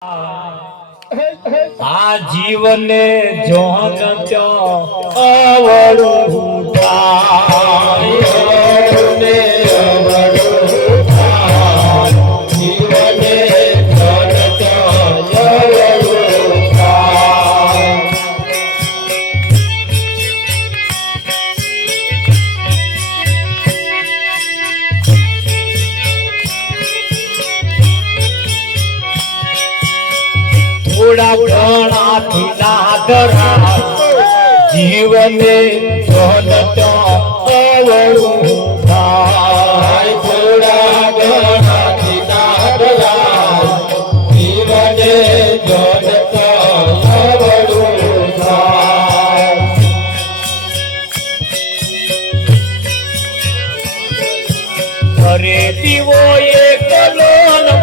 આ જીવને જોન અવળું થાય જીવને જોન અવળું થાય થોડા ઘણાથી નાદરા જીવને જોનતો અવળું થાય થોડા ઘણાથી નાદરા જીવને જોનતો અવળું થાય ઘરે દીવો એકલો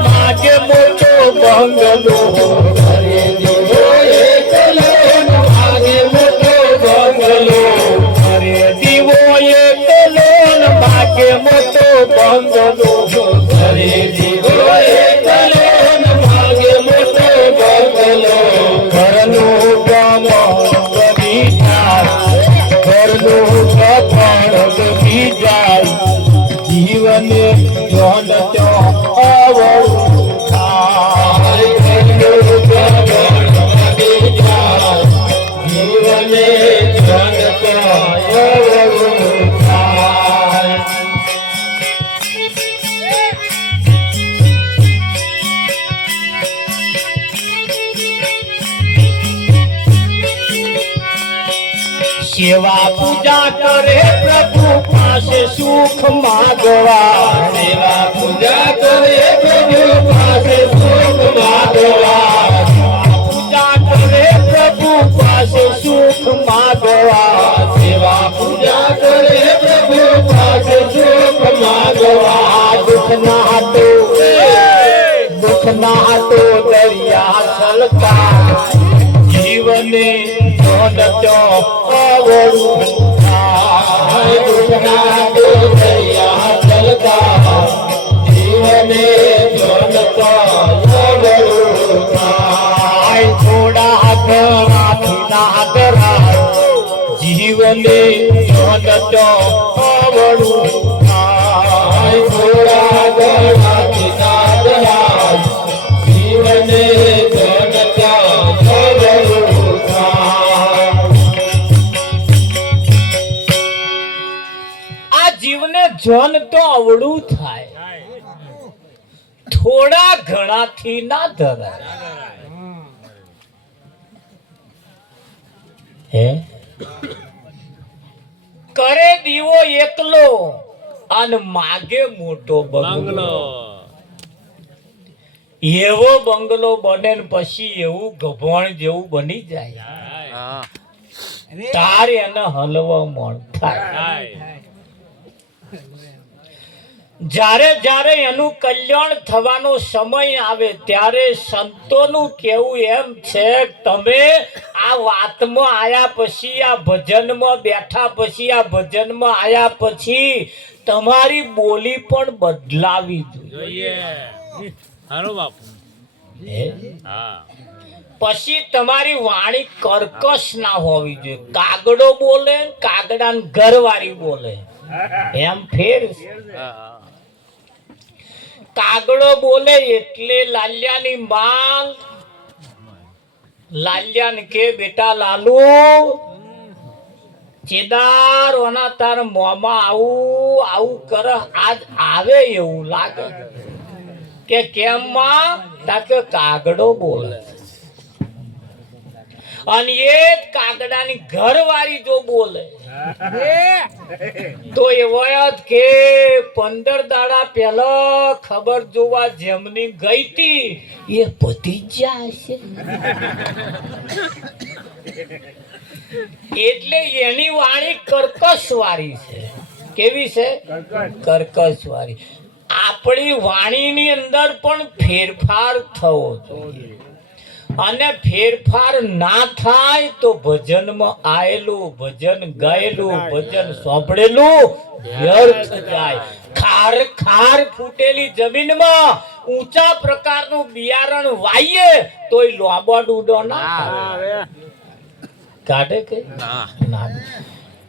માગે મોટો બંગલો જીવને જોન તો અવળું થાય જીવને જોન તો અવળું થાય સેવા પૂજા કરે પ્રભુ પાસે સુખ માગવા સેવા પૂજા કરે પ્રભુ પાસે સુખ માગવા પૂજા કરે પ્રભુ પાસે સુખ માગવા સેવા પૂજા કરે પ્રભુ પાસે સુખ માગવા દુઃખ ના હાટો દરિયા છલકા જીવને જોન તો અવળું થાય દુઃખના દરિયા છલકા જીવને જોન તો અવળું થાય થોડા ઘણાથી નાદરા જીવને જોન તો અવળું થાય થોડા ઘણાથી નાદરા જીવને જોન તો અવળું થાય આ જીવને જોન તો અવળું થાય થોડા ઘણાથી ના ધરાય હે કરે દીવો એકલો અને માગે મોટો બંગલો એવો બંગલો બને ને પછી એવું ગભણ જેવું બની જાય તારે એને હલવા મન થાય જ્યારે જ્યારે એનું કલ્યાણ થવાનો સમય આવે ત્યારે સંતોનું કેવું એમ છે તમે આ વાતમાં આયા પછી આ ભજનમાં બેઠા પછી આ ભજનમાં આયા પછી તમારી બોલી પણ બદલાવી જોઈએ હાલો બાપુ પછી તમારી વાણી કર્કશ ના હોવી જોઈએ કાગડો બોલે કાગડાને ઘરવાળી બોલે એમ ફેર કાગડો બોલે એટલે લાલ્યાની માં લાલ્યાને કે બેટા લાલુ ચેદાર ઓના તાર મોમાં આવું આવું કર આજ આવે એવું લાગે કે કેમ માં તાકે કાગડો બોલે અને એ કાગડાની ઘરવાળી જો બોલે તો એવો કે 15 દાડા પહેલા ખબર જોવા જેમની ગઈ હતી એ પતી જાય છે એટલે એની વાણી કર્કશવાળી છે કેવી છે કર્કશવાળી આપણી વાણીની અંદર પણ ફેરફાર થવો જોઈએ અને ફેરફાર ના થાય તો ભજનમાં આયેલું ભજન ગાયેલું ભજન સાંભળેલું વ્યર્થ જાય ખાર ખાર ફૂટેલી જમીનમાં ઊંચા પ્રકારનું બિયારણ વાઈએ તોય લોબો ડૂડો ના કાઢે કે ના.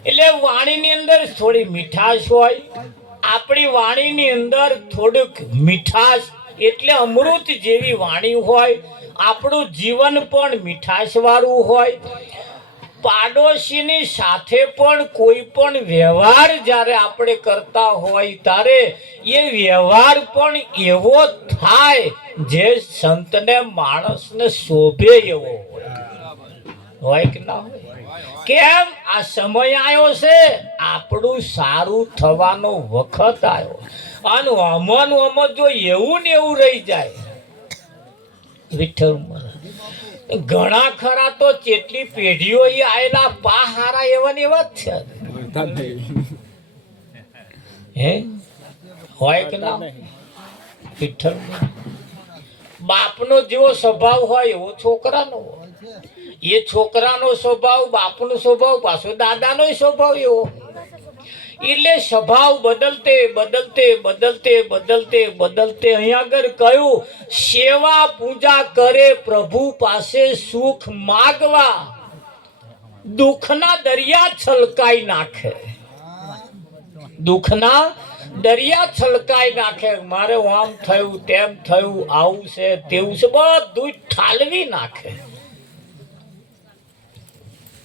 એટલે વાણીની અંદર થોડી મીઠાશ હોય, આપણી વાણીની અંદર થોડુંક મીઠાશ એટલે અમૃત જેવી વાણી હોય, આપણું જીવન પણ મીઠાશ વાળું હોય. પાડોશીની સાથે પણ કોઈ પણ વ્યવહાર જ્યારે આપણે કરતા હોય ત્યારે એ વ્યવહાર પણ એવો થાય જે સંતને માણસને શોભે એવો હોય કે ના હોય? કેમ? આ સમય આવ્યો છે, આપણું સારું થવાનો વખત આવ્યો, અને અમન જો એવું ને એવું રહી જાય વિઠ્ઠલ ઘણા ખરા તો કેટલી પેઢીઓ આયેલા પાહારા એવા ને એવા જ છે. હે હોય કે ના? વિઠ્ઠલ બાપનો જેવો સ્વભાવ હોય એવો છોકરાનો હોય, એ છોકરાનો સ્વભાવ બાપનો સ્વભાવ પાછો દાદાનો સ્વભાવ એવો. એટલે સ્વભાવ બદલતે બદલતે બદલતે બદલતે બદલતે અહીંયા આગળ કહ્યું સેવા પૂજા કરે પ્રભુ પાસે સુખ માગવા દુઃખના દરિયા છલકાઈ નાખે, દુઃખના દરિયા છલકાઈ નાખે. મારે આમ થયું તેમ થયું, આવું છે તેવું છે, બધું ઠાલવી નાખે.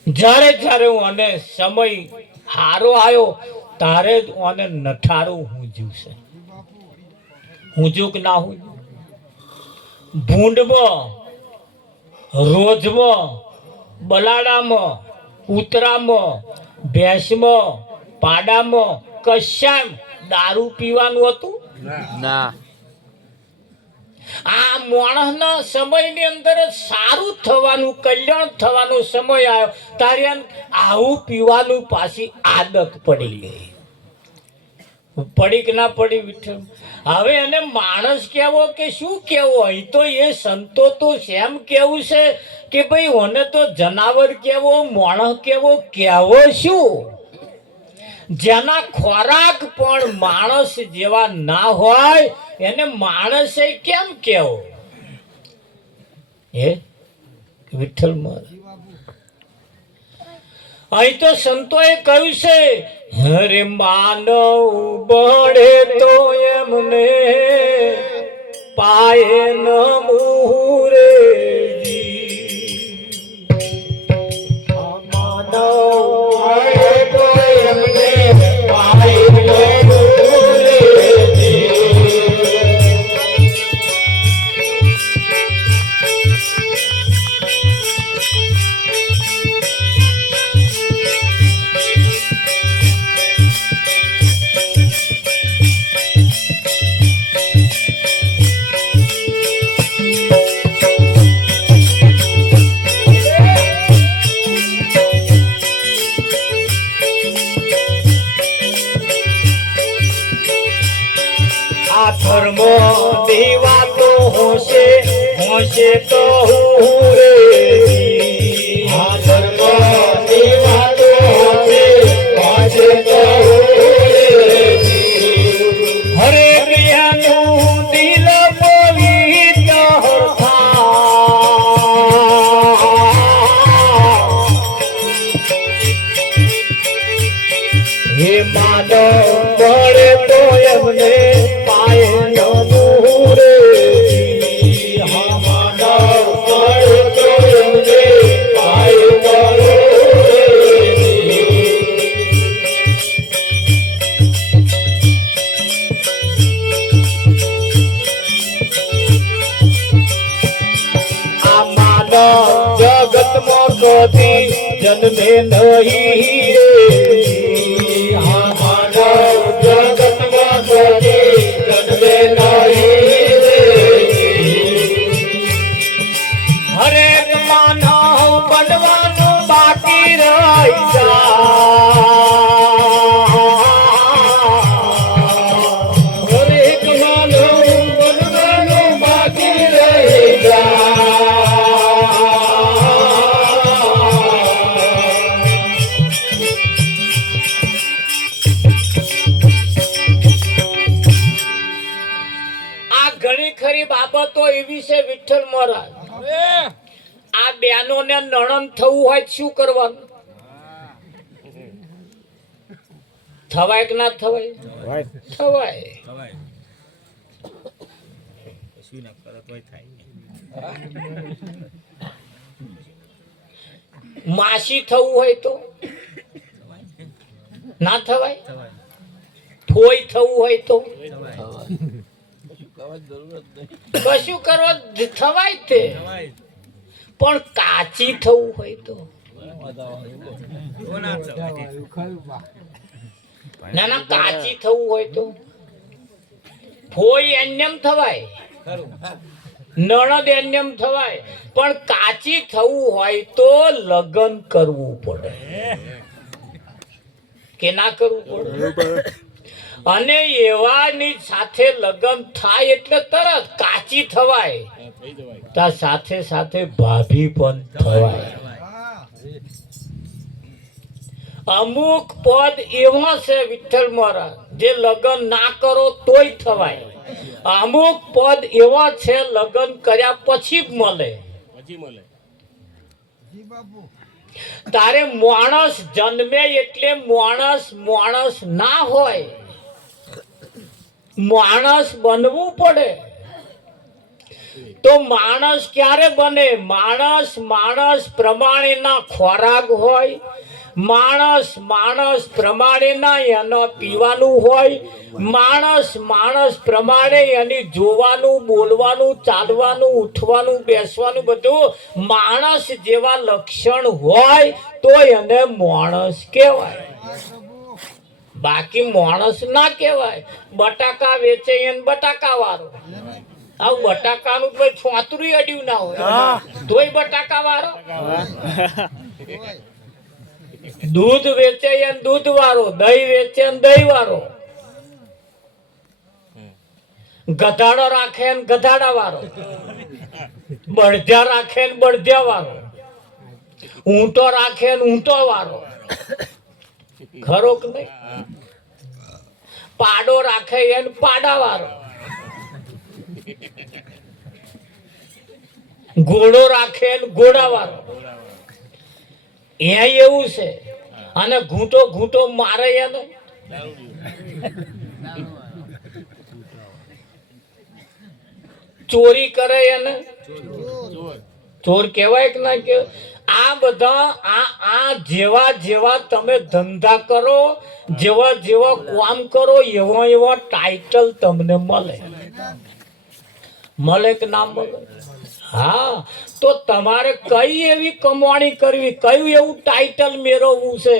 જ્યારે જ્યારે હું અને સમય હારો આવ્યો તારે જ આને નઠારું હુંજ્યું છે. હુંજ્યું કે ના હુંજ્યું? ભૂંડમાં, રોજમાં, બલાડામાં, ઉતરામાં, ભેંસમાં, પાડામાં કશામ દારૂ પીવાનું હતું ના? આ માણસના સમયની અંદર સારું થવાનું, કલ્યાણ થવાનો સમય આવ્યો તારે આવું પીવાનું પાછી આદત પડી ગઈ. પડી કે ના પડી વિઠ્ઠલ? હવે એને માણસ કહેવો કે શું કહેવો? અહીં તો એ સંતો તો એમ કેવું છે કે ભાઈ મને તો જનાવર કહેવો, માણસ કહેવો, કહેવો શું? જેના ખોરાક પણ માણસ જેવા ના હોય એને માણસે કેમ કેવો? હે વિઠ્ઠલ મહારાજ અહીં તો સંતોએ કહ્યું છે, હરે માનવ બળે તો એમને પાયે ન મુરે માનવ બળે તો એમને પાયે ન મુરે. ધર્મ દેવા તો હોશે હોશે તો હું રે, આ ધર્મ દેવા તો હોશે હોશે તો હરે ક્રિયાનું દિલ પવિત્ર હે માનવ મળે તો એમને જગતમાં કદી જન્મે નહીં રે, માનવ જગતમાં કદી જન્મે નહીં રે. હરેક માનવ બનવાનું બાકી રહી જાય, હરેક માનવ બનવાનું બાકી રહી જાય. મહારાજ આ બેનોને નણંદ થવું હોય તો શું કરવાનું? થવાય કે ના થવાય? થવાય. માસી થવું હોય તો ના થવાય? ફોઈ થવું હોય તો કશું કરવા થવાય તે. પણ કાચી થવું હોય તો ના ના, કાચી થવું હોય તો ફોઈ એન્યમ થવાય, નણદ એન્યમ થવાય, પણ કાચી થવું હોય તો લગ્ન કરવું પડે કે ના કરવું પડે? અને એવાની સાથે લગ્ન થાય એટલે તરત કાચી થવાય, તા સાથે સાથે ભાભી પણ થવાય. અમુક પદ એવા છે વિઠ્ઠલ મહારાજ જે લગ્ન ના કરો તોય થવાય. અમુક પદ એવા છે લગ્ન કર્યા પછી મળે. તારે માણસ જન્મે એટલે માણસ ના હોય, માણસ બનવું પડે. તો માણસ ક્યારે બને? માણસ પ્રમાણેના ખોરાક હોય, માણસ પ્રમાણેના એનો પીવાનું હોય, માણસ પ્રમાણે એની જોવાનું, બોલવાનું, ચાલવાનું, ઉઠવાનું, બેસવાનું બધું માણસ જેવા લક્ષણ હોય તો એને માણસ કહેવાય. બાકી માણસ ના કહેવાય. બટાકા વેચે એને બટાકા વાળો. આવું બટાકાનું કોઈ છોતરું અડ્યું ના હોય તોય બટાકા વાળો. દૂધ વેચે એને દૂધ વાળો, દહીં વેચે એને દહીં વાળો, ગધાડો રાખે એને ગધાડા વાળો, બળધ્યા રાખે એને બળધ્યા વાળો, ઊંટો રાખે એને ઊંટો વાળો. ખરો કે નહીં? પાડો રાખે એને પાડા વાળો, ઘોડો રાખે એને ઘોડા વાળો. એવું છે. અને ઘૂંટો મારે એને ચોરી કરે એને ચોર કહેવાય કે ના કહેવાય? આ બધા આ જેવા તમે ધંધા કરો, જેવા કામ કરો, એવા ટાઇટલ તમને મળે કે ના મળે? હા, તો તમારે કઈ એવી કમાણી કરવી, કયું એવું ટાઇટલ મેળવવું છે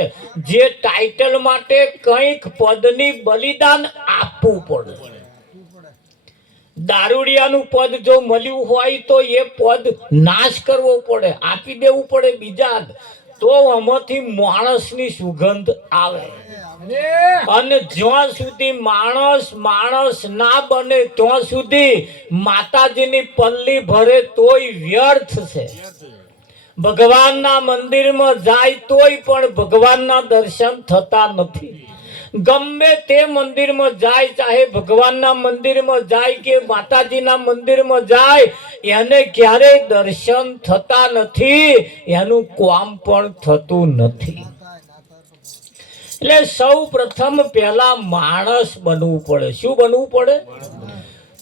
જે ટાઇટલ માટે કંઈક પદની બલિદાન આપવું પડે. દારૂડિયાનું પદ જો મળ્યું હોય તો એ પદ નાશ કરવો પડે, આપી દેવું પડે બીજા, તો આમાંથી માણસની સુગંધ આવે. અને જ્યાં સુધી માણસ ના બને ત્યાં સુધી માતાજીની પલ્લી ભરે તોય વ્યર્થ છે. ભગવાનના મંદિરમાં જાય તોય પણ ભગવાનના દર્શન થતા નથી. ગમે તે મંદિરમાં જાય, ચાહે ભગવાનના મંદિરમાં જાય કે માતાજીના મંદિરમાં જાય, એને ક્યારેય દર્શન થતા નથી, એનું કામ પણ થતું નથી. એટલે સૌ પ્રથમ પહેલા માણસ બનવું પડે. શું બનવું પડે?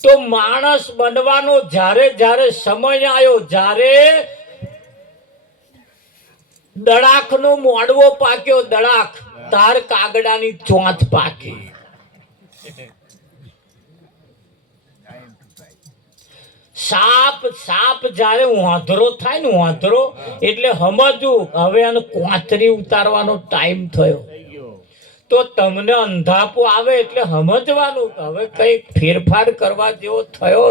તો માણસ બનવાનો જ્યારે સમય આવ્યો, જ્યારે દડાખનો મોડવો પાક્યો, દડાખ તાર કાગડાની ચોંચ પાકી. સાપ જ્યારે વાંધરો થાય ને, વાંધરો એટલે સમજવું હવે આને કોથરી ઉતારવાનો ટાઈમ થયો. તો તમને અંધાપો આવે એટલે સમજવાનું હવે કઈ ફેરફાર કરવા જેવો થયો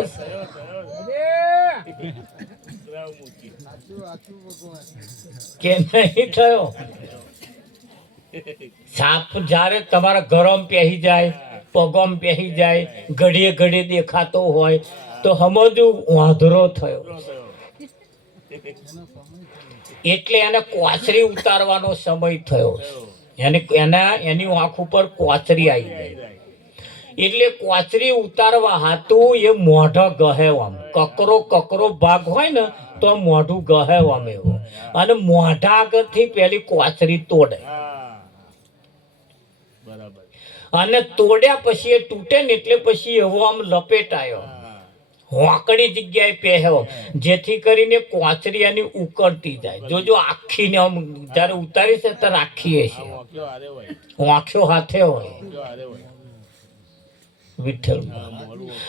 કે નહીં થયો. સાપ જ્યારે તમારા ગરમ પહેરી જાય, પગમ પહેરી જાય, ઘડીએ દેખાતો હોય તો સમજવું વાંધરો થયો. એટલે એને કોચરી ઉતારવાનો સમય થયો. એની આંખ ઉપર કોચરી આવી જાય. એટલે કોચરી ઉતારવા હાતું એ મોઢો ગહે આમ કકરો ભાગ હોય ને તો મોઢું ગહે આમ એવો અને મોઢા આગળથી પેલી કોચરી તોડે અને તોડ્યા પછી એ તૂટે ને એટલે પછી એવો આમ લપેટાયો હોકડી જગ્યાએ પહેર્યો જેથી કરીને કોચરી એની ઉકળતી જાય જોજો આખી ને આમ જયારે ઉતારી છે ત્યારે આખી છે આંખ્યો હાથે હોય વિઠ્ઠલ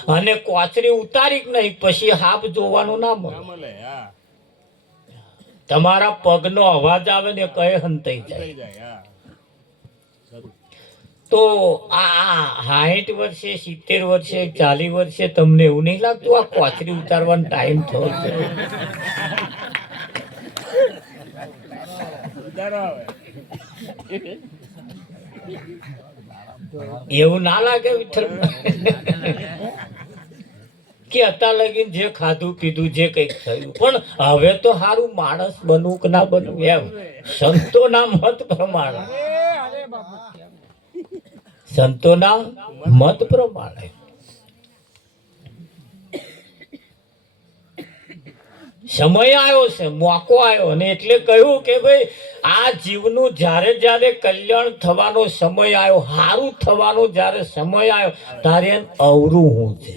અને કોચરી ઉતારી કે નહીં પછી હાફ જોવાનું ના મળે તમારા પગનો અવાજ આવે ને કહે હંતાઈ જાય તો આ 60 વર્ષે 70 વર્ષે 40 વર્ષે તમને એવું નહીં લાગતું આ કોચરી ઉતારવાનો ટાઈમ થયો છે એવું ના લાગે વિઠ્ઠલ કે અત્યાર લગીને જે ખાધું પીધું જે કંઈક થયું પણ હવે તો સારું માણસ બનવું કે ના બનવું એમ સંતોના મત પ્રમાણે સમય આવ્યો છે મોકો આવ્યો અને એટલે કહ્યું કે ભાઈ આ જીવનું જ્યારે જ્યારે કલ્યાણ થવાનો સમય આવ્યો સારું થવાનો જ્યારે સમય આવ્યો ત્યારે અવરું હું છે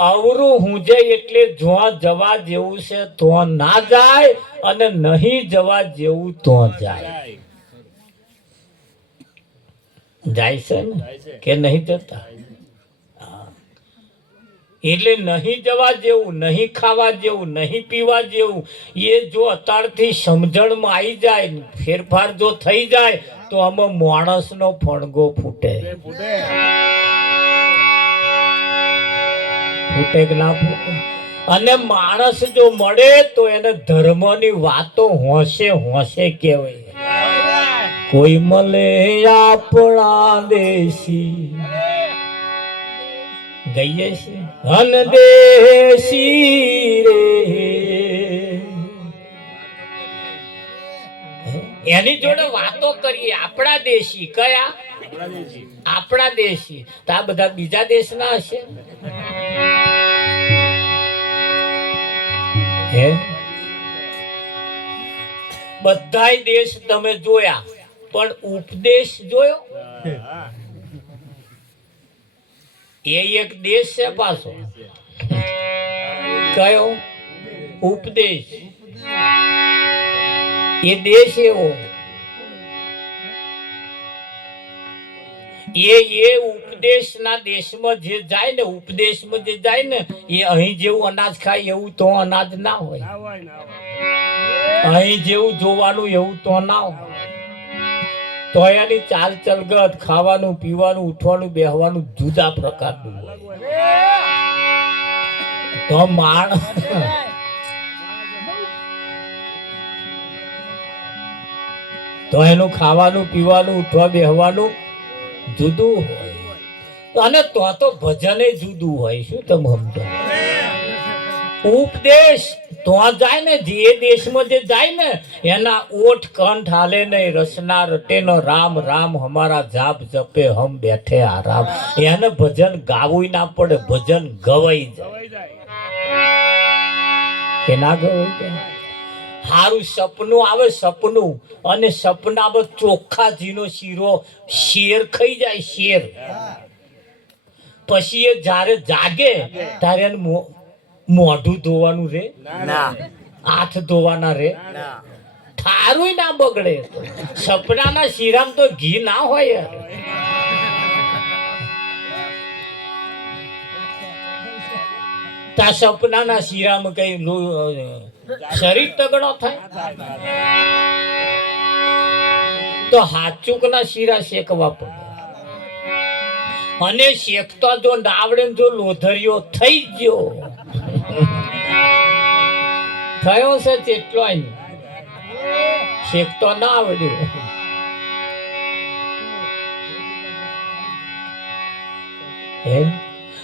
અવરું હું જાય એટલે જો જવા જેવું છે તો ના જાય અને નહીં જવા જેવું તો જાય છે ને કે નહીં જતા એટલે નહીં જવા જેવું નહીં ખાવા જેવું નહીં પીવા જેવું એ જો અત્યારથી સમજણમાં આવી જાય ફેરફાર જો થઈ જાય તો આમાં માણસનો ફણગો ફૂટે કે ના ફૂટે અને માણસ જો મળે તો એને ધર્મની વાતો હોશે કહેવાય કોઈ મળે આપણા દેશી ગઈએ છે અનદેશી રે એની જોડે વાતો કરીએ આપણા દેશી કયા આપણા દેશી તો આ બધા બીજા દેશના હશે હે બધાય દેશ તમે જોયા પણ ઉપદેશ જોયો એ એક દેશ છે પાછો કયો ઉપદેશ એ દેશ એવો એ ઉપદેશના દેશમાં જે જાય ને ઉપદેશમાં જે જાય ને એ અહીં જેવું અનાજ ખાય એવું તો અનાજ ના હોય અહીં જેવું જોવાનું એવું તો ના હોય તો એની ચાલ ચલગત ખાવાનું પીવાનું ઉઠવાનું બેહવાનું જુદા પ્રકારનું હોય તો માણસ તો એનું ખાવાનું પીવાનું ઉઠવા બેહવાનું જુદું હોય અને તો ભજને જુદું હોય શું તમે સમજો ઉપદેશ તો જાય ને જે દેશમાં જે જાય ને એના ઓઠ કંઠ હાલે નહીં રસના રટેનો રામ રામ હમારા જાપ જપે હમ બેઠે આરામ એને ભજન ગાવું ના પડે ભજન ગવાઈ જાય કે ના ગવાઈ જાય સારું સપનું આવે સપનું અને સપનામાં ચોખ્ખાજીનો શીરો શેર ખાઈ જાય શેર પછી એ જ્યારે જાગે ત્યારે મોઢું ધોવાનું રે હાથ ધોવાના રે થારું ના બગડે સપનાના શીરામાં તો ઘી ના હોય તા સપનાના શીરામાં કઈ શરીર તગડો થાય તો હાચુકના શીરા શેકવા પડે અને શેકતો જો નાવડે જો લોધરિયો થઈ ગયો થયો છે તેટલો શેકતો ના આવડ્યો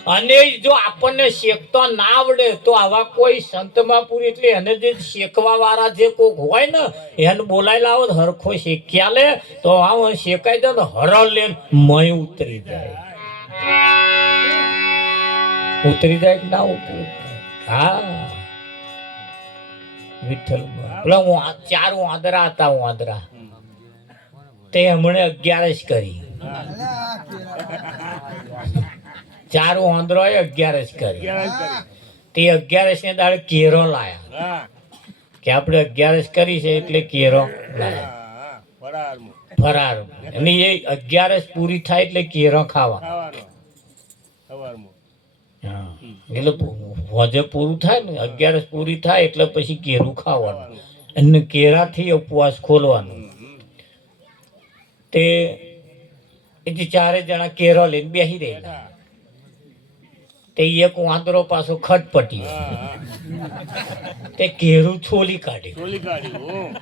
અને જો આપણને શેકતો ના આવડે તો આવા કોઈ સંતમાં પૂરી એટલે એને જે શેકવા વાળા જે કોક હોય ને એને બોલાવી લાવો હરખો શેક્યા લે તો આમ શેકાઈ જાય ને હરળ લે મય ઉતરી જાય ઉતરી જાય કે ના ઉતરી? હા વિઠ્ઠલ પેલા ચાર વાંદરા હતા, વાંદરા તે હમણે 11 કરી. ચાર વાંદરો 11 કરી. તે 11 ને દાડે કેરો લાયા કે આપણે 11 કરી છે એટલે કેરો લાયા ફરાર. અને એ 11 પૂરી થાય એટલે કેરો ખાવા. એટલે હોજે પૂરું થાય ને 11 પૂરી થાય એટલે પછી કેરું ખાવાનું અને કેરાથી ઉપવાસ ખોલવાનું. તે ચારે જણા કેરો લઈને બેસી રહેલા. તે એક વાંદરો પાછો ખટપટી તે કેરું છોલી કાઢ્યું.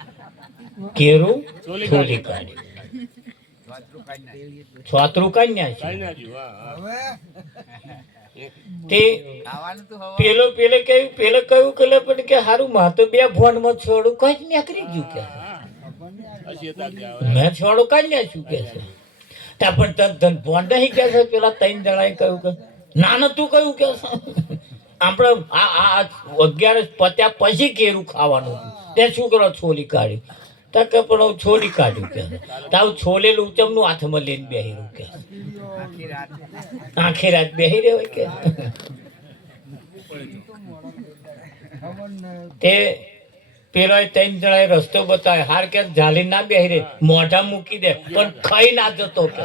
કેરું છોલી કાઢ્યું, છોતરું કાઢી નાખ્યું. તે પેલે કહ્યું કે હારું માં તો 2 ફોનમાં છોડું કઈ જ નીકળી ગયું કે મેં છોડું કાઢી નાખ્યું કે છે. પણ તન ફોન નહીં કે છે. પેલા 3 જણાએ કહ્યું કે ના તું કહ્યું કે આપણે આ 11 પત્યા પછી કેરું ખાવાનું તે શું કરો છોલી કાઢી કે પણ હું છોલી કાઢ્યું કે તારું છોલેલું ચમનું હાથમાં લઈને બેહી રહ્યું કે આખી રાત બેહી રહ્યો કે તે પેલા 3 જણાએ રસ્તો બતાવે. હાર કે ઝાલી ના બેહી રે, મોઢા મૂકી દે પણ ખાઈ ના જતો કે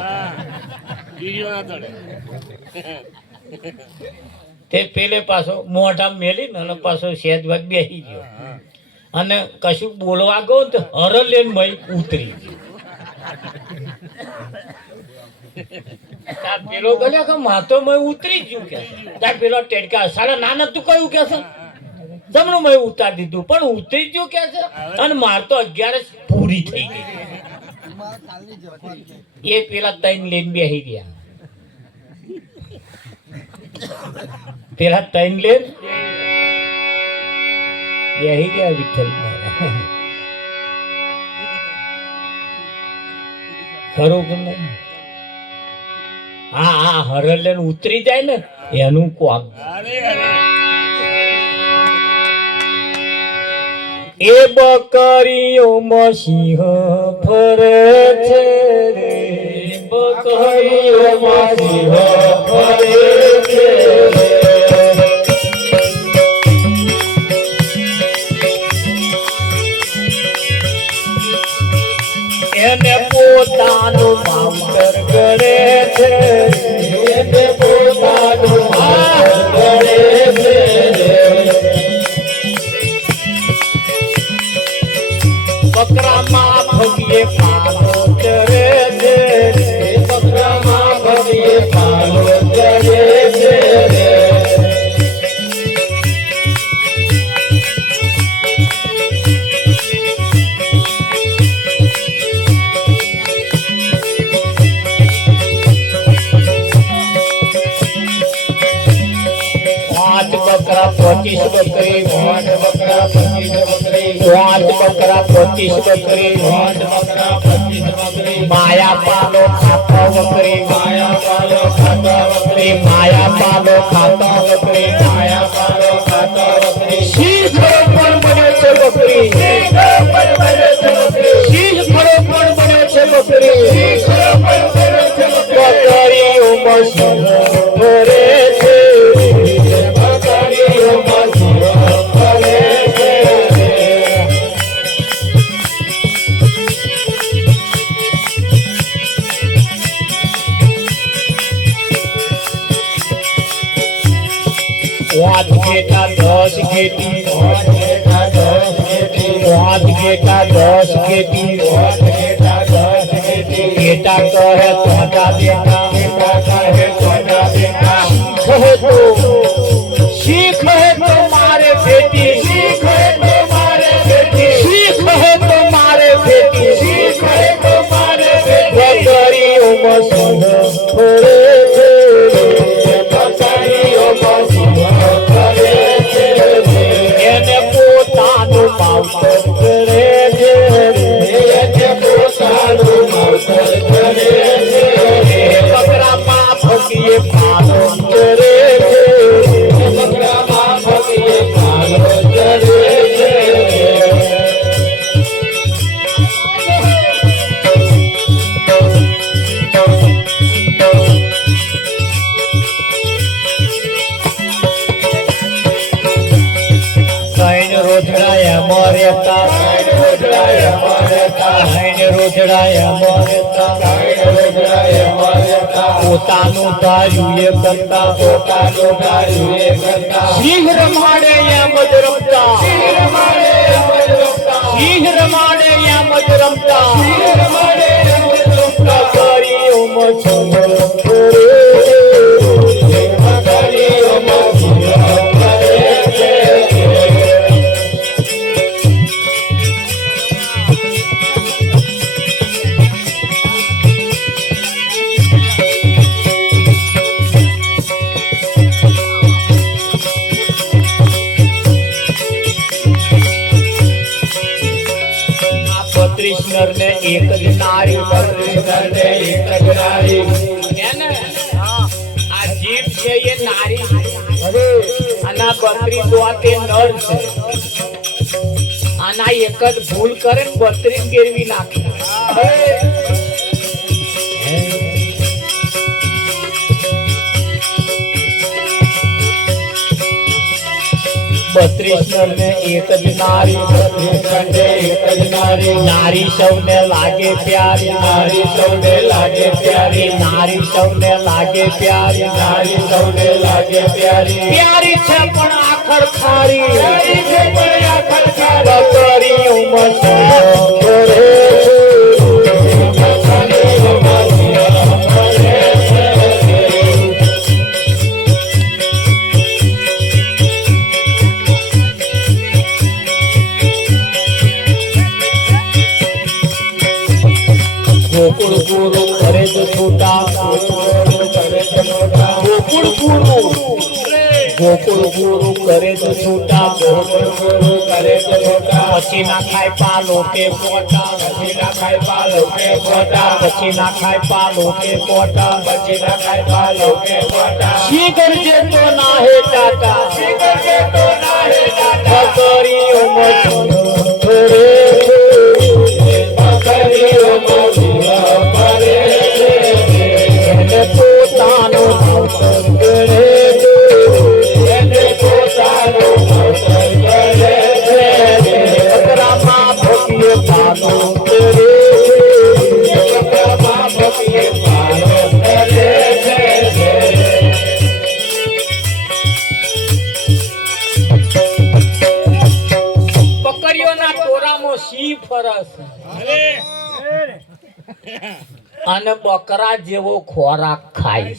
તે પેલે પાછો મોઢા મેલી ને પાછો સેજ વાત બેસી ગયો અને કશું બોલવા ગયો તો હર લઈને મય ઉતરી ગયો. પેલો બોલ્યો કે માતો મય ઉતરી ગયું કે પેલો ટેડકા સાડા નાના તું કયું કે છે જમણું મય ઉતારી દીધું પણ ઉતરી ગયું કે છે અને માર તો 11 પૂરી થઈ ગઈ. એ પેલા 3 લઈને બેસી ગયા. પેલા 3 લઈને બેસી ગયા વિઠ્ઠલ ખરું કે નહીં? હા હરલ લઈને ઉતરી જાય ને એનું કોમ. એ બકરીઓમાં સિંહ ફરે છે રે, બકરીઓમાં સિંહ ફરે છે રે. એને પોતાનું માવતર ગણે છે, એને પોતાનું માવતર ગણે છે રે. બકરામાં ભગીએ પાલો ચરે છે, બકરામાં ભગીએ પાલો ચરે છે રે. બકરા 25 બકરી, 8 બકરા 25 બકરી, 8 બકરા 25 બકરી, 8 બકરા 25 બકરી. માયા પાલો ખાતા બકરી, માયા પાલો ખાતા બકરી, માયા પાલો ખાતા બકરી, માયા પાલો ખાતા બકરી. સિંહ ખરો પણ બન્યો છે બકરી, સિંહ ખરો પણ બન્યો છે બકરી, સિંહ ખરો પણ બન્યો છે બકરી, સિંહ ખરો પણ બન્યો છે બકરી. બકરીઓમાં સિંહ ફરે છે, બકરીઓમાં સિંહ ફરે છે. પાંચ ઘેટા 10 ઘેટી, 5 ઘેટા 10 ઘેટી, 5 ઘેટા 10 ઘેટી, 5 ઘેટા 10 ઘેટી. ઘેટા કહે તોડા બેટા, ઘેટા કહે તોડા બેટા. કહે તો શીખ હે તો મારે બેટી, શીખ હે તો મારે બેટી, શીખ હે તો મારે બેટી, શીખ હે તો મારે બેટી. બકરીઓમાં સિંહ ફરે છે, બકરીઓમાં સિંહ ફરે છે. એને પોતાનું માવતર કરે છે, એને પોતાનું માવતર કરે છે. બકરા મરેતા પોતાનું ધાર્યું એ કરતા સિંહ રમાડે એમ જ રમતા સિંહ રમાડે એમ જ રમતા એક જ નારી આ જીભ છે એ નારી અને આ બત્રી તો આ તે નર છે આના એક જ ભૂલ કરે ને બત્રી ગેરવી નાખે બત્રીસ ને એક જ નારી નારી સૌને લાગે પ્યારી નારી સૌને લાગે પ્યારી નારી સૌને લાગે પ્યારી નારી સૌને લાગે પ્યારી પ્યારી છે પણ આખર ખારી પ્યારી છે પણ આખર ખારી બકરી ઉમર ગોકુળ ગુરુ કરે તો છોટા ગોકુળ ગુરુ કરે તો છોટા પછી ના ખાય પાલો કે પોટા પછી ના ખાય પાલો કે પોટા પછી ના ખાય પાલો કે પોટા પછી ના ખાય પાલો કે પોટા શીગર જે તો ના હે ટાટા શીગર જે તો ના હે ટાટા બકરીઓ મથોરે બકરીઓ મથોરે એને પોતાનો ભાવ કરે એને પોતાનો ભાવ કરે બકરામાં ભક્તિએ પાનો કરે બકરામાં ભક્તિએ પાનો કરે બકરીઓના ટોળામાં સિંહ ફરસ અને બકરા જેવો ખોરાક ખાય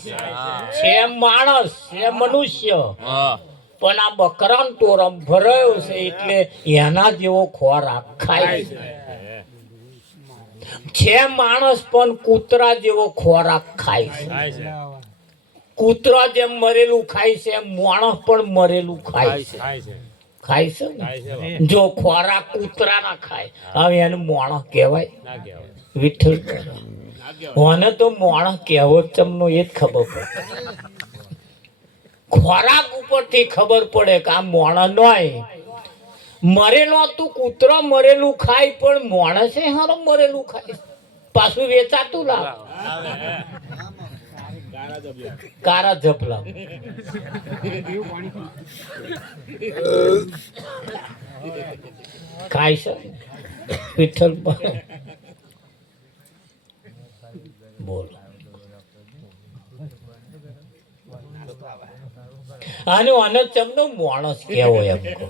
છે માણસ છે મનુષ્ય પણ આ બકરાનો ટોરમ ભરાયો છે એટલે એના જેવો ખોરાક ખાય છે માણસ પણ કૂતરા જેવો ખોરાક ખાય છે કૂતરા જેમ મરેલું ખાય છે એમ માણસ પણ મરેલું ખાય છે ખાય છે ને જો ખોરાક કૂતરા ના ખાય હવે એને માણસ કહેવાય વિઠ્ઠલ મને તો માણસ કેવો ચમનો એ જ ખબર પડે ખોરાક ઉપરથી ખબર પડે કે આ માણસ નોય મરેલો તું કૂતરો મરેલું ખાય પણ માણસે હારો મરેલું ખાય પાછું વેચાતું લાવ કારા જપલા ખાય છે વિઠ્ઠલ બોલ આનો ચમનો માણસ કેવો એમ કહો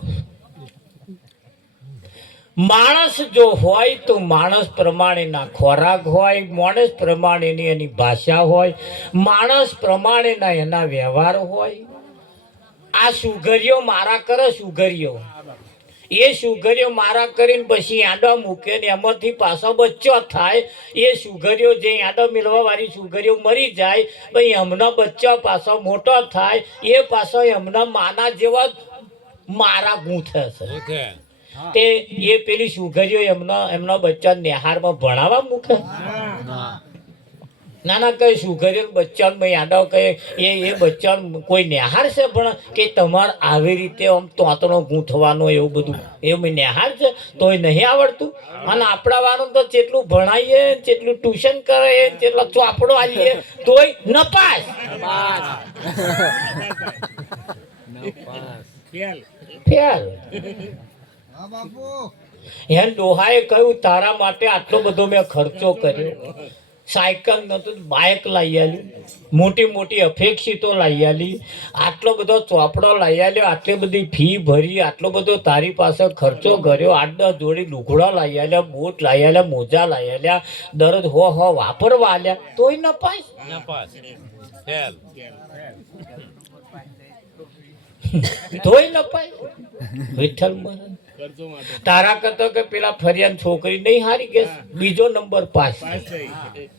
માણસ જો હોય તો માણસ પ્રમાણેના ખોરાક હોય માણસ પ્રમાણેની એની ભાષા હોય માણસ પ્રમાણેના એના વ્યવહાર હોય આ સુગરીઓ મારા કરે સુગરીઓ એ સુગરીઓ મારા કરીને પછી આંડા મૂકે ને એમાંથી પાછો બચ્ચો થાય એ સુગરીઓ જે આંડા મેળવા વાળી સુગરીઓ મરી જાય પછી એમનો બચ્ચો પાછો મોટો થાય એ પાછો એમના માના જેવા મારા ગૂંથે છે તે એ પેલી સુગરીઓ એમનો બચ્ચા નિહારમાં ભણાવવા મૂકે નાના કઈ સુગરીઓ બચ્ચાને આંડા કહે એ બચ્ચા કોઈ નિહાર છે પણ કે તમારે આવી રીતે આમ તોતણો ગૂંથવાનો એવું બધું એવું નિહાર છે તોય નહીં આવડતું અને આપણા વાળું તો જેટલું ભણાવીએ જેટલું ટ્યુશન કરે જેટલો ચોપડો આવીએ તોય નપાસ ફેલ એમ ડોહાએ કહ્યું તારા માટે આટલો બધો મેં ખર્ચો કર્યો, સાયકલ નતું બાઇક લાવી આલ્યું, મોટી મોટી અપેક્ષિતો લાવી આલી, આટલો બધો ચોપડો લાવી આલ્યો, આટલી બધી ફી ભરી, આટલો બધો તારી પાસે ખર્ચો કર્યો, 8-10 જોડી લુગડા લાવી આલ્યા, બૂટ લાવી આલ્યા, મોજા લાવી આલ્યા, દરરોજ હો વાપરવા આલ્યા, તોય ન પાસ. તોય ન પાસ. વિઠ્ઠલ મહારાજ તારા કરતો કે પેલા ફરિયાદ છોકરી નહીં હારી કે બીજો નંબર પાસ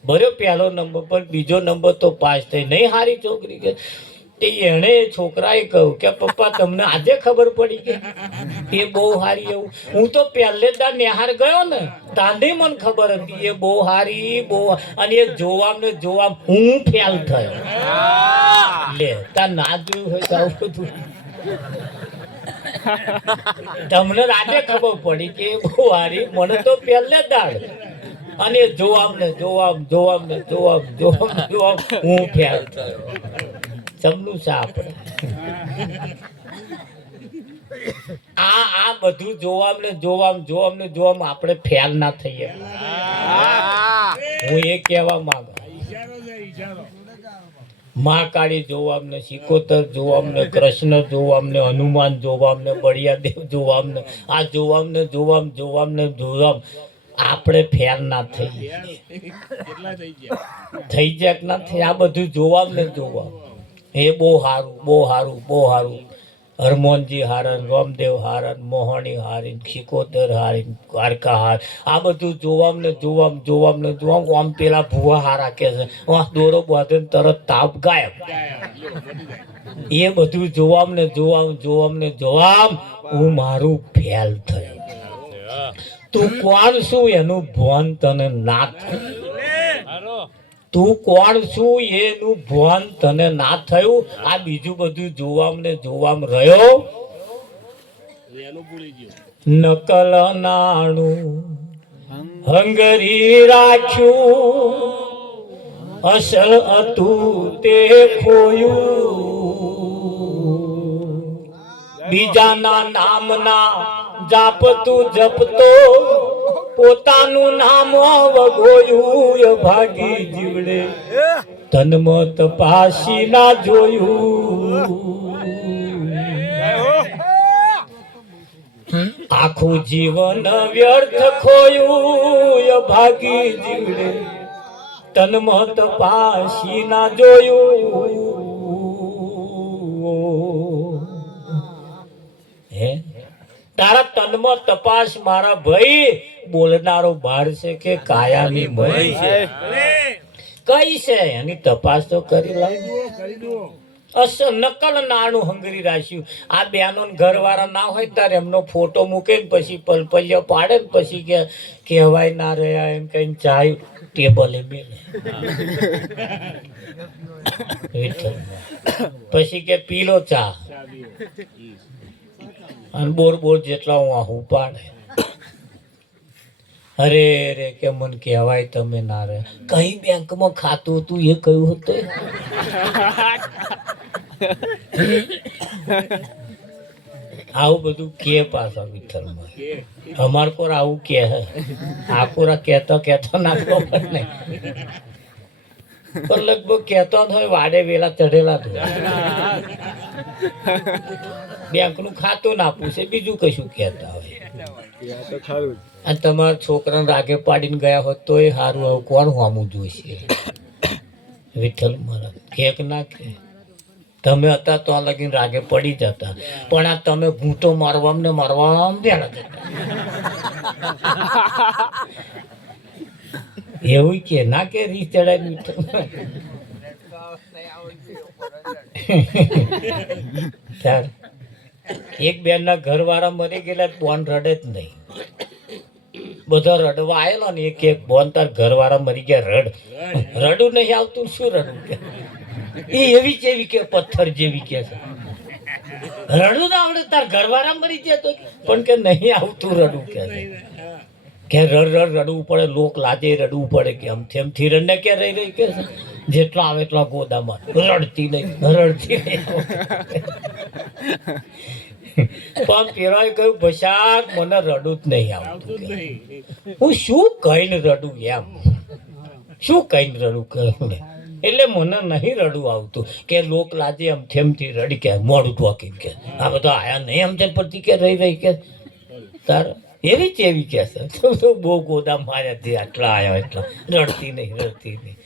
ભર્યો, પહેલો નંબર પણ બીજો નંબર તો પાસ થઈ, નહીં હારી છોકરી કે તે એણે છોકરાએ કહ્યું કે પપ્પા તમને આજે ખબર પડી કે એ બહુ હારી. એવું હું તો પહેલેદાર નિહાર ગયો ને તાંડી મને ખબર હતી એ બહુ હારી, બહુ, અને એ જોવામ ને જોવામ હું ફેલ થયો. લે તાર ના જોયું હોય તો આવું બધું તમને આજે ખબર પડી કે બહુ હારી, મને તો પહેલે દાડ, અને જોવામ ને જોવામ હું ફેલ થયો. જમનું છે આપણે આ બધું જોવામ ને જોવામ આપણે ફેલ ના થઈએ. હું એ કહેવા માંગુ, મહાકાળી જોવામને, સિકોતર જોવામને, કૃષ્ણ જોવામને, હનુમાન જોવામને, બળિયાદેવ જોવામને, આ જોવામને જોવામ આપણે ફેર ના થઈ જાય કે ના થઈ. આ બધું જોવામને જોવામ એ બહુ સારું. હરમોનજી હારન, રામદેવ હારન, મોહણી હારીન, સિકોતર હારીન, દ્વારકા હાર, આ બધું જોવામને જોવામ આમ પેલા ભૂવા હારા કે છે દોરો બાંધે તરત તાપ ગાયબ. એ બધું જોવામને જોવામ હું મારું ફેલ થયું. તું કોણ છું એનું ભાન તને ના થયું. તું કોણ છું એનું ભાન તને ના થયું. આ બીજું બધું જોવામ રહ્યો. નકલ નાણું હંગરી રાખ્યું, અસલ હતું તે ખોયું. બીજાના નામના જાપતું જપતો, પોતાનું નામ વગોયું. ભાગી જીવડે તન્મત પાસી ના જોયું. આખું જીવન વ્યર્થ ખોયું. ભાગી જીવડે તન્મત પાસી ના જોયું. હે તારા તનમાં તપાસ મારા ભાઈ, બોલનારો બાર છે કે કાયાની ભય છે? કઈ છે એની તપાસ તો કરી લાવ. નકલ નાણું હંગરી રાખ્યું. આ બેનો ઘરવાળા ના હોય ત્યારે એમનો ફોટો મૂકે ને પછી પલપલિયો પાડે ને પછી કે કહેવાય ના રહ્યા એમ કઈ ચાય ટેબલે બેને પછી કે પીલો ચા, અને બોર જેટલા હું આહું પાડે. અરે રે કે મને કહેવાય તમે ના રહે. કઈ બેંકમાં ખાતું હતું એ કયું હતું? આવું બધું કે પાછા વિઠ્ઠલમાં અમાર કોર આવું કે આ કોરા કહેતો ના ખબર નહીં, પણ લગભગ કહેતો હોય વાડે વેલા ચઢેલા તો બેંક નું ખાતું ના પૂછે, બીજું કશું કહેતા હોય. અને તમારા છોકરાને રાગે પાડીને ગયા હોત તો એ સારું. હવે કોણ હોમું જોઈશે? વિઠ્ઠલ મહારાજ કેક ના કે તમે હતા તો આ લગીને રાગે પડી જતા, પણ આ તમે ઘૂંટો મારવા બેલા જતા. એવું કે ના કે રીત ચડાવી. એક બેન ના ઘર વાળા મરી ગયેલા, બોન રડે જ નહીં. બધા રડવા આવેલો ને એક બોન તાર ઘર વાળા મરી ગયા, રડું નહીં આવતું. શું રડું કે એ એવી જેવી કે પથ્થર જેવી કે છે. રડું ના આવડે તાર ઘર વાળા મરી ગયા તો પણ કે નહીં આવતું રડું કે રડવું પડે. લોક લાજે રડવું પડે કે એમથી રડને કે રહી કે જેટલા આવે એટલા ગોદામાં રડતી નહીં. પણ પેલાએ કહ્યું ભસાક મને રડું જ નહીં આવતું કે. હું શું કહીને રડું એમ, શું કહીને રડું કહ્યું ને. એટલે મને નહીં રડવું આવતું કે લોક લાજે અમથેમથી રડી કે મોડું ઠોકી કે આ બધા આયા નહીં અમથેમ પરથી કે રહી કે તાર એવી જ એવી કે છે તો બહુ ગોદા માર્યાથી આટલા આવ્યા એટલા રડતી નહીં.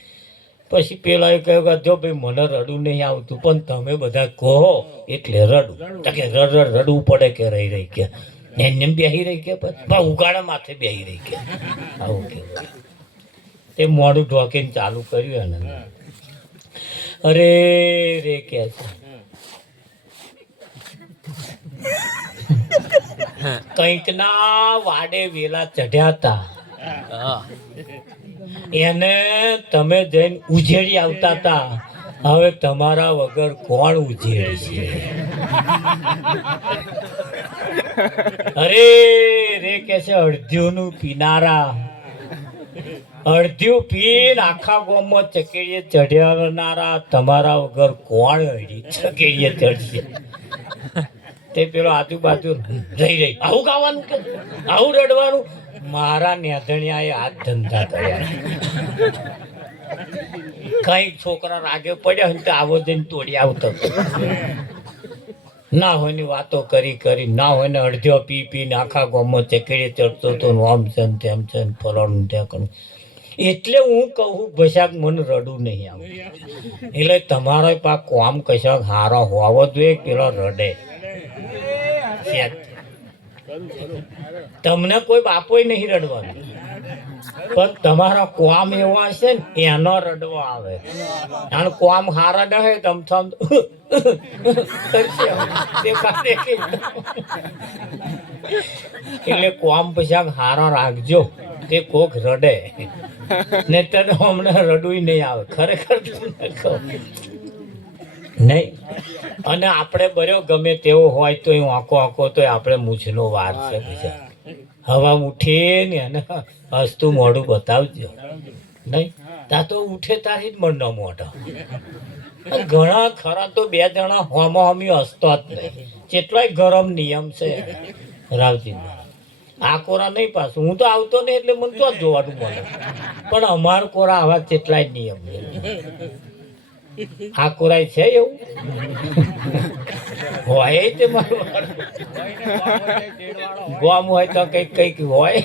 પછી પેલા એ કહ્યું કે જો ભાઈ મને રડવું નહીં આવતું પણ તમે બધા કહો એટલે રડું. તો કે રડવું પડે કે રહી કે એમને બેહી રહી કે પણ ઉગાડા માથે બેહી રહી કે આવું કે તે મોડું ઢોકીને ચાલુ કર્યું એને. અરે રે કે કંઈક ના વાડે વેલા ચઢ્યા હતા એને તમે જઈને ઉજેડી આવતા હતા. હવે તમારા વગર કોણ ઉજેડી છે? અરે રે કે છે અડધ્યુંનું પીનારા, અડધ્યું પીને આખા ગામમાં ચકેડીએ ચઢ્યાવનારા તમારા વગર કોણ ચકેડીએ ચડશે? તે પેલો આજુબાજુ રહી આવું ગાવાનું કે આવું રડવાનું? મારા નેધણિયાએ હાથ ધંધા કર્યા. કઈક છોકરા રાગે પડ્યા હોય તો આવો જઈને તોડી આવતો ના હોય ની વાતો કરી ના હોય ને અડધો પીને આખા ગામમાં ચકેડીએ ચડતો હતો. આમ છે ને તેમ છે ને ફલાણું ત્યાં. એટલે હું કહું ભસાક મને રડવું નહીં આવે. એટલે તમારો પાક કોમ કશાક હારો હોવો જોઈએ. પેલો રડે તમને કોઈ બાપોય નહીં રડવાનું પણ તમારા કોમ એવા હશે ને એનો રડવો આવે. અને કોમ હારા ન હોય તમ એટલે કોમ પછાક હારા રાખજો તે કોક રડે ને તને હમણાં રડવું નહીં આવે ખરેખર નહીં. અને આપણે બર્યો ગમે તેવો હોય તો આંખો તો આપણે મૂછનો વાર છે બીજા હવા ઉઠીને એને હસતું મોઢું બતાવજો નહીં. તા તો ઉઠે તારી જ મનનો મોઢો. ઘણા ખરા તો બે જણા હોમી હસતો જ નહીં. કેટલાય ગરમ નિયમ છે રાવજી. આ કોરા નહીં પાછું હું તો આવતો નહીં એટલે મને તો જ જોવાનું મળે. પણ અમાર કોરા આવા કેટલાય નિયમ છે. આ કોરાય છે એવું હોય તે ગોમ હોય તો કઈક હોય.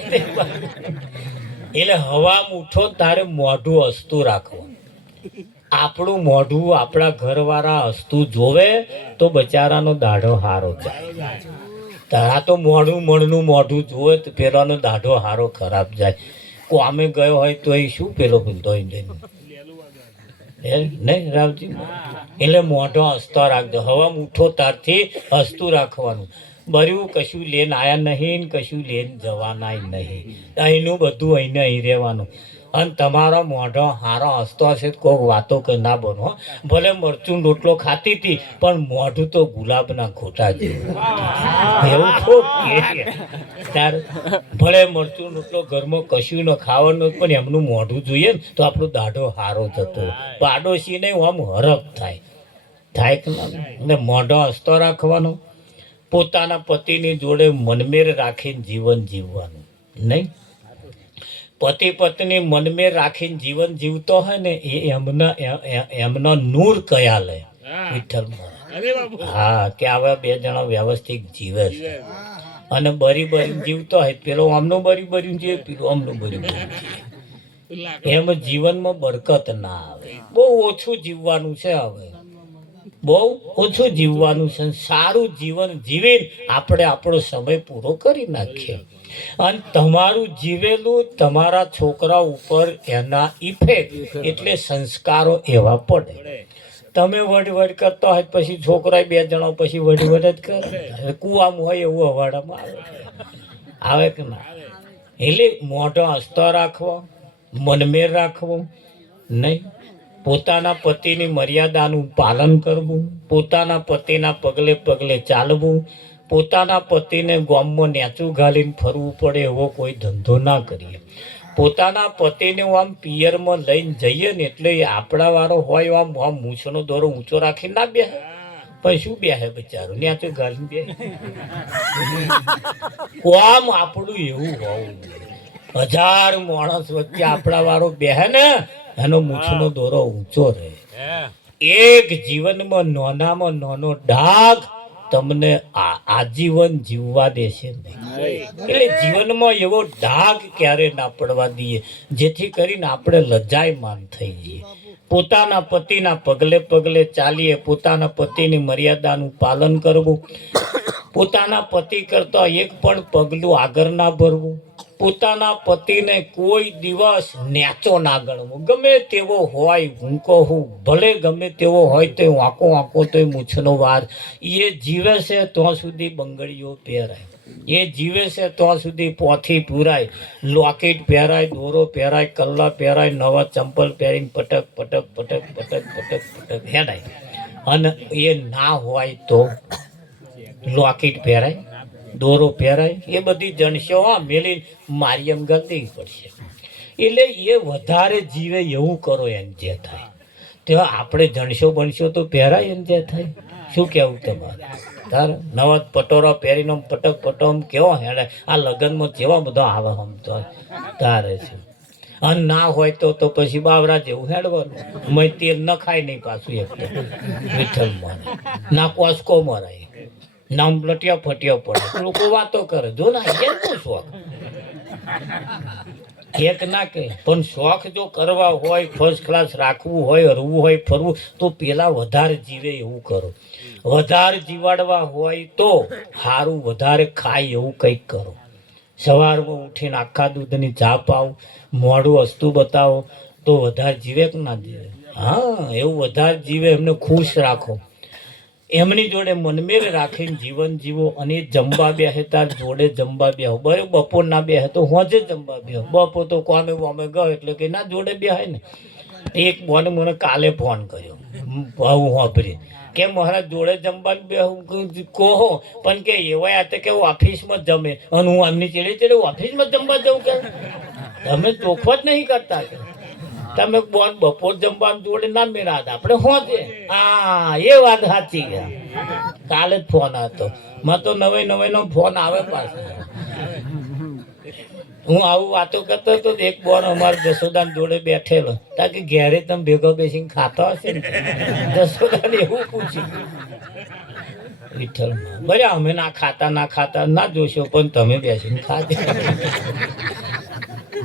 એટલે હવા ઉઠો તારે મોઢું હસતું રાખવું. આપણું મોઢું આપણા ઘરવાળા હસતું જોવે તો બચારાનો દાઢો હારો જાય. તારા તો મણનું મોઢું જોવે તો પેલાનો દાઢો હારો ખરાબ જાય. કોમે ગયો હોય તો એ શું પેલો ધોઈ દઈને નહીં રાવજી. એટલે મોઢો હસતો રાખજો. હવા ઉઠો તારથી હસતું રાખવાનું. બર્યું કશું લેન આયા નહીં, કશું લેન જવાના નહીં. અહીંનું બધું અહીં રહેવાનું. અને તમારો મોઢો હારો હસતો હશે કોઈ વાતો કે ના બનો. ભલે મરચું રોટલો ખાતી હતી પણ મોઢું તો ગુલાબના ખોટા જેવું એવું ખૂબ કે તાર ભલે મરચું રોટલો ઘરમાં કશું ન ખાવાનું પણ એમનું મોઢું જોઈએ ને તો આપણો દાઢો હારો થતો. પાડોશીને આમ હરખ થાય કે ના. મોઢો હસતો રાખવાનો. પોતાના પતિની જોડે મનમેર રાખીને જીવન જીવવાનું નહીં. પતિ પત્ની મનમેર રાખીને જીવન જીવતો હોય ને એ એમનો નૂર કયા લે વિઠ્ઠલ. હા કે આવા બે જણા વ્યવસ્થિત જીવે છે. અને બરી જીવતો હોય પેલો આમનું બરી જીવે પેલું આમનું બરી જીવે. એમ જીવનમાં બરકત ના આવે. બહુ ઓછું જીવવાનું છે. હવે બહુ ઓછું જીવવાનું છે. સારું જીવન જીવીને આપણે આપણો સમય પૂરો કરી નાખીએ. અને તમારું જીવેલું તમારા છોકરા ઉપર એના ઇફેક્ટ એટલે સંસ્કારો એવા પડે. તમે વડ કરતા હોય પછી છોકરા બે જણા પછી વડ જ કરે. કુવામાં હોય એવું અવાડામાં આવે કે ના. એટલે મોઢો હસતો રાખવો, મનમેર રાખવો નહીં. પોતાના પતિની મર્યાદાનું પાલન કરવું, પોતાના પતિના પગલે પગલે ચાલવું, પોતાના પતિને ગામમાં નેચું ઘાલીને ફરવું પડે એવો કોઈ ધંધો ના કરીએ. પોતાના પતિને આમ પિયરમાં લઈને જઈએ ને એટલે આપણા વાળો હોય આમ મૂછનો દોરો ઊંચો રાખીને ના બેસે. પછી શું બેહે બિચારું ત્યાં તો ગાલી બે કોમ આપણું એવું હોવું જોઈએ. 1000 માણસ વચ્ચે આપણા વાળો બેહે ને એનો મૂછનો દોરો ઊંચો રહે. એક જીવનમાં નાનામાં નાનો ડાઘ તમને આજીવન જીવવા દેશે નહીં. એટલે જીવનમાં એવો ડાઘ ક્યારે ના પડવા દઈએ જેથી કરીને આપણે લજાયમાન થઈ જઈએ. પોતાના પતિના પગલે પગલે ચાલીએ, પોતાના પતિની મર્યાદાનું પાલન કરવું, પોતાના પતિ કરતા એક પણ પગલું આગળ ના ભરવું, પોતાના પતિને કોઈ દિવસ નેચો ના ગણવો. ગમે તેવો હોય, હું કહું ભલે ગમે તેવો હોય તો વાંકો વાંકો તો મૂછનો વાર. એ જીવે છે ત્યાં સુધી બંગડીઓ પહેરાય, એ જીવે છે ત્યાં સુધી પોથી પૂરાય, લોકેટ પહેરાય, દોરો પહેરાય, કલ્લા પહેરાય, નવા ચંપલ પહેરીને પટક પટક પટક પટક પટક પટક હેડાય. અને એ ના હોય તો લોકેટ પહેરાય, દોરો પહેરાય, એ બધી જણશો મેલી મારી એમ ગલતી પડશે. એટલે એ વધારે જીવે એવું કરો એને જે થાય. તો આપણે જણશો બનશો તો પહેરાય એને જે થાય. શું કહેવું તમારે? તારે નવા પટોરા પહેરીને પટક પટોમ કેવો હેડે. આ લગ્નમાં જેવા બધા આવે આમ તો તારે છે. અને ના હોય તો પછી બાવરા જેવું હેડવાનું. મેં તેલ ન ખાય નહીં પાછું એક તો વિઠ્ઠલમાં ના કોસકો મરાય, નામ લટિયા ફટિયા પડે. લોકો વાતો કરે જો ના કેટલો શોખ એક ના કે પણ શોખ જો કરવા હોય, ફર્સ્ટ ક્લાસ રાખવું હોય, હરવું હોય, ફરવું તો પેલા વધારે જીવે એવું કરો. વધારે જીવાડવા હોય તો સારું વધારે ખાય એવું કંઈક કરો. સવારમાં ઉઠીને આખા દૂધની ચા પાવ, મોડું વસ્તુ બતાવો તો વધારે જીવે કે ના જીવે? હા, એવું વધારે જીવે. એમને ખુશ રાખો, એમની જોડે મનમેર રાખીને જીવન જીવો. અને જમવા બેસે તાર જોડે જમવા બેહો. બરાબર, બપોર ના બેહે તો હોજે જમવા બેહો. બપોર તો કોમે બોમે ગયો એટલે કે ના જોડે બેહાય ને. એક બોને મને કાલે ફોન કર્યો, હું હોભરી કે મારા જોડે જમવાનું બેહું કહો, પણ કે એવા આ કે ઓફિસમાં જમે અને હું એમની ચેડે ચેડે ઓફિસમાં જમવા જઉં કે તમે ચોખ્ખો જ નહીં કરતા કે તમે બોન બપોર જમવાનું જોડે ના મેળા આપણે હોજે. હા, એ વાત સાચી ગયા. કાલે જ ફોન હતો માં તો નવે નો ફોન આવે પાછો. હું આવું વાતો કરતો હતો એક બોન અમારે જસોદાન જોડે બેઠેલો તાકે ઘેરે તમે ભેગો બેસીને ખાતા હશે ને. જસોદાને એવું પૂછ્યું વિઠ્ઠલમાં, બરે અમે ના ખાતા ના જોશો પણ તમે બેસીને ખાજો.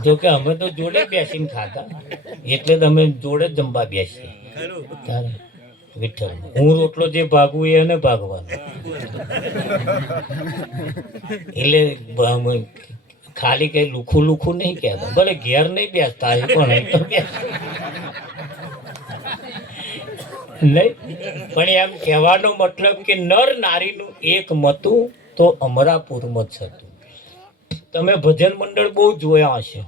જોકે અમે તો જોડે બેસીને ખાતા એટલે તમે જોડે જમવા બેસીએ. તારે વિઠ્ઠલ હું રોટલો જે ભાગવું એને ભાગવાનો. એટલે ખાલી કઈ લુખું લુખું નહીં કહેતા. ભલે ઘેર નહીં બેસતા પણ નહીં, પણ એમ કહેવાનો મતલબ કે નર નારીનું એક મતું તો અમરાપુરમાં જ હતું. તમે ભજન મંડળ બહુ જોયા હશે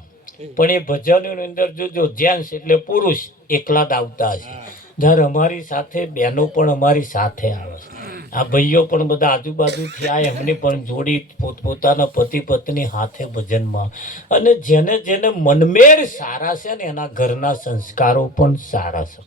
પણ એ ભજનોની અંદર જોજો જેન્ટ્સ એટલે પુરુષ એકલા જ આવતા હશે. જ્યારે અમારી સાથે બહેનો પણ અમારી સાથે આવે છે. આ ભાઈઓ પણ બધા આજુબાજુથી આ એમને પણ જોડી પોતપોતાના પતિ પત્ની હાથે ભજનમાં. અને જેને જેને મનમેળ સારા છે ને એના ઘરના સંસ્કારો પણ સારા છે.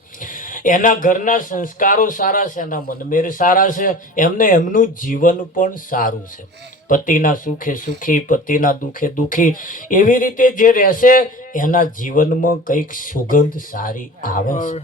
એના ઘરના સંસ્કારો સારા છે, એના મનમેળ સારા છે, એમને એમનું જીવન પણ સારું છે. પતિના સુખે સુખી, પતિના દુઃખે દુઃખી, એવી રીતે જે રહેશે એના જીવનમાં કંઈક સુગંધ સારી આવે છે.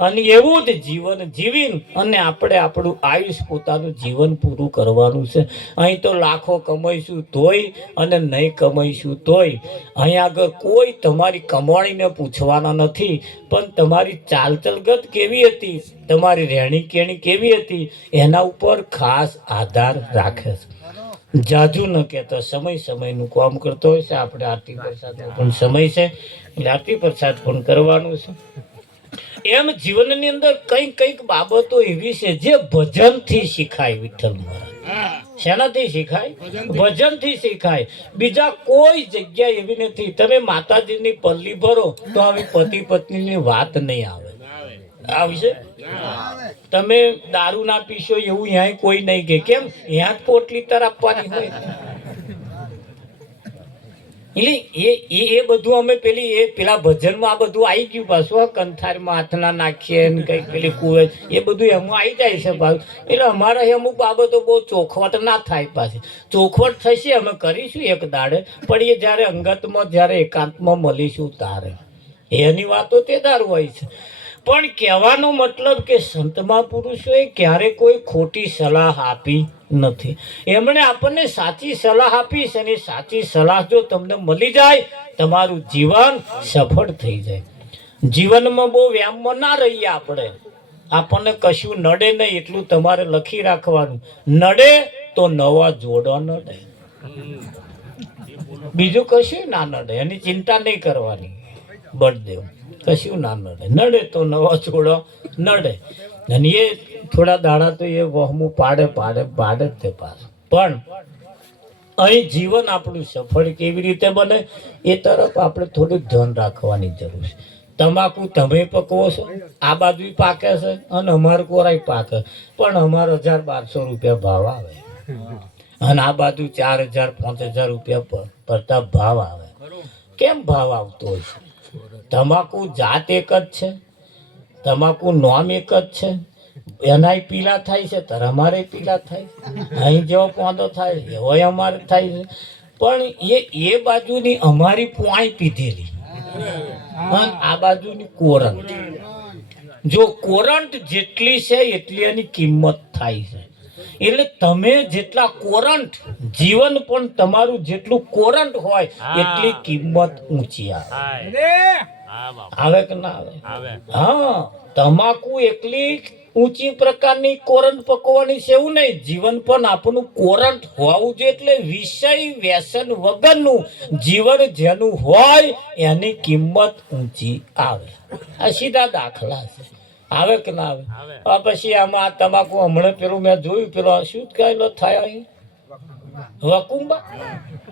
અને એવું જ જીવન જીવીને અને આપણે આપણું આયુષ પોતાનું જીવન પૂરું કરવાનું છે. અહીં તો લાખો કમાઈશું તોય અને નહીં કમાઈશું તોય અહીં આગળ કોઈ તમારી કમાણીને પૂછવાના નથી, પણ તમારી ચાલચલગત કેવી હતી, તમારી રહેણી કેણી કેવી હતી એના ઉપર ખાસ આધાર રાખે છે. જાજુ ન કહેતા, સમય સમયનું કામ કરતો હોય છે. આપણે આરતી પ્રસાદનો પણ સમય છે એટલે આરતી પ્રસાદ પણ કરવાનું છે. એમ જીવનની અંદર કંઈક કંઈક બાબતો એવી છે જે ભજનથી શીખાય. વિઠ્ઠલ મહારાજ શેનાથી શીખાય? ભજનથી શીખાય. બીજા કોઈ જગ્યા એવી નથી. તમે માતાજીની પલ્લી ભરો તો આવી પતિ પત્નીની વાત નહીં આવે. આવશે? તમે દારૂ ના પીશો એવું ત્યાં કોઈ નહીં કે કેમ ત્યાં જ પોટલી તર આપવાની હોય. એટલે એ બધું અમે પેલા ભજનમાં આ બધું આવી ગયું પાછું કંથારમાં હાથના નાખીએ ને કંઈક પેલી કુવે એ બધું એમાં આવી જાય છે પાછું. એટલે અમારે અમુક બાબતો બહુ ચોખવટ ના થાય પાછી. ચોખવટ થશે અમે કરીશું એક દાડે, પણ એ જ્યારે અંગતમાં જ્યારે એકાંતમાં મળીશું તારે એની વાતો તે દારું હોય છે. પણ કહેવાનો મતલબ કે સંત મહાપુરુષોએ ક્યારે કોઈ ખોટી સલાહ આપી નથી. એમણે આપણને સાચી સલાહ આપી છે, અને સાચી સલાહ જો તમને મળી જાય તમારું જીવન સફળ થઈ જાય. જીવનમાં બહુ વ્યામમાં ના રહીએ આપણે. આપણને કશું નડે નહીં એટલું તમારે લખી રાખવાનું. નડે તો નવા જોડો નડે, બીજું કશું ના નડે, એની ચિંતા નહીં કરવાની. બળદેવ કશું ના નડે, નડે તો નવા જોડો નડે. અને એ થોડા દાડા તો એ વહમું પાડે જ તે પાછું. પણ અહીં જીવન આપણું સફળ કેવી રીતે બને એ તરફ આપણે થોડું ધ્યાન રાખવાની જરૂર છે. તમાકુ તમે પકવો છો, આ બાજુ પાકે છે અને અમારે કોરાય પાકે, પણ અમારે 1000-1200 રૂપિયા ભાવ આવે અને આ બાજુ 4000-5000 રૂપિયા પડતા ભાવ આવે. કેમ ભાવ આવતો હોય છે? તમાકુ જાત એક જ છે, તમાકુ નોમ એક જ છે. એનાય પીલા થાય છે ત્યારે અમારે પીલા થાય છે. અહીં જેવો પોંદો થાય એવો અમારે થાય છે. પણ એ બાજુની અમારી પોઈ પીધેલી અને આ બાજુની કોરંટ. જો કોરંટ જેટલી છે એટલી એની કિંમત થાય છે. એટલે તમે જેટલા કોરંટ, જીવન પણ તમારું જેટલું કોરંટ હોય એટલી કિંમત ઊંચી આવે કે ના આવે? હા, તમાકુ એકલી ઊંચી પ્રકારની કોરંટ પકવવાની છે એવું નહીં. જીવન પણ આપણું કોરંટ હોવું જોઈએ. એટલે વિષય વ્યસન વગરનું જીવન જેનું હોય એની કિંમત ઊંચી આવે. આ સીધા દાખલા છે. આવે કે ના આવે? પછી આમાં તમાકુ હમણાં પેલું મેં જોયું, પેલો શું કહેલો થાય વાકુંબા,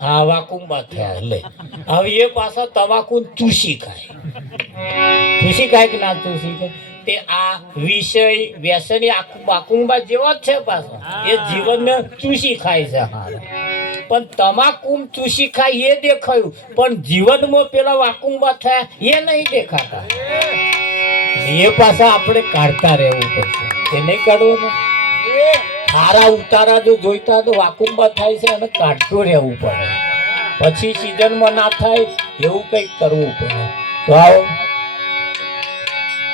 હા વાકુંબા થયા. એટલે હવે એ પાછા તમાકુ ચૂસી ખાય કે ના ચૂસી ખાય? તે આ વિષય વ્યસન વાકુંબા જેવો જ છે પાછો. એ જીવનને ચૂસી ખાય છે. પણ તમાકુ ચૂસી ખાય એ દેખાયું, પણ જીવનમાં પેલા વાકુંબા થયા એ નહીં દેખાતા. એ પાછા આપણે કાઢતા રહેવું પડશે. એ નહીં કાઢવાનું. સારા ઉતારા જો જોઈતા તો વાકુંબા થાય છે અને કાઢતું રહેવું પડે. પછી સિઝનમાં ના થાય એવું કંઈક કરવું પડે. તો આવો